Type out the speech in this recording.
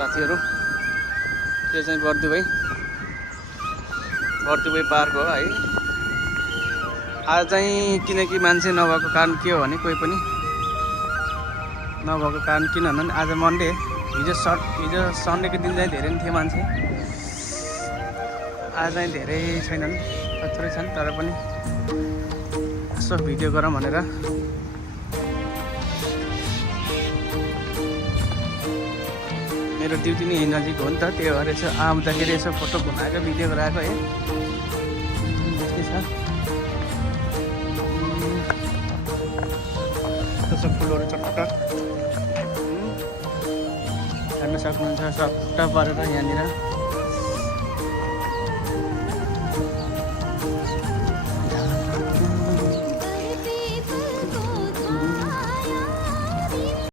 साथीहरू। यो चाहिँ बर्दुबाई पार्क हो है। आज चाहिँ किनकि मान्छे नभएको कारण के हो भने कोही पनि नभएको कारण किन भन्दा आज मन्डे, हिजो सन्डेको दिन चाहिँ धेरै नै थियो मान्छे। आज चाहिँ धेरै छैनन्, थोरै छन्, तर पनि यसो भिडियो गरौँ भनेर मेरो ड्युटी नै नजिक हो नि त, त्यही भएर यसो आउँदाखेरि यसो फोटो बनाएको भिडियो गराएको है। यस्तै छ, यस्तो फुलहरू चट्ट हेर्न सक्नुहुन्छ, सट्ट परेर यहाँनिर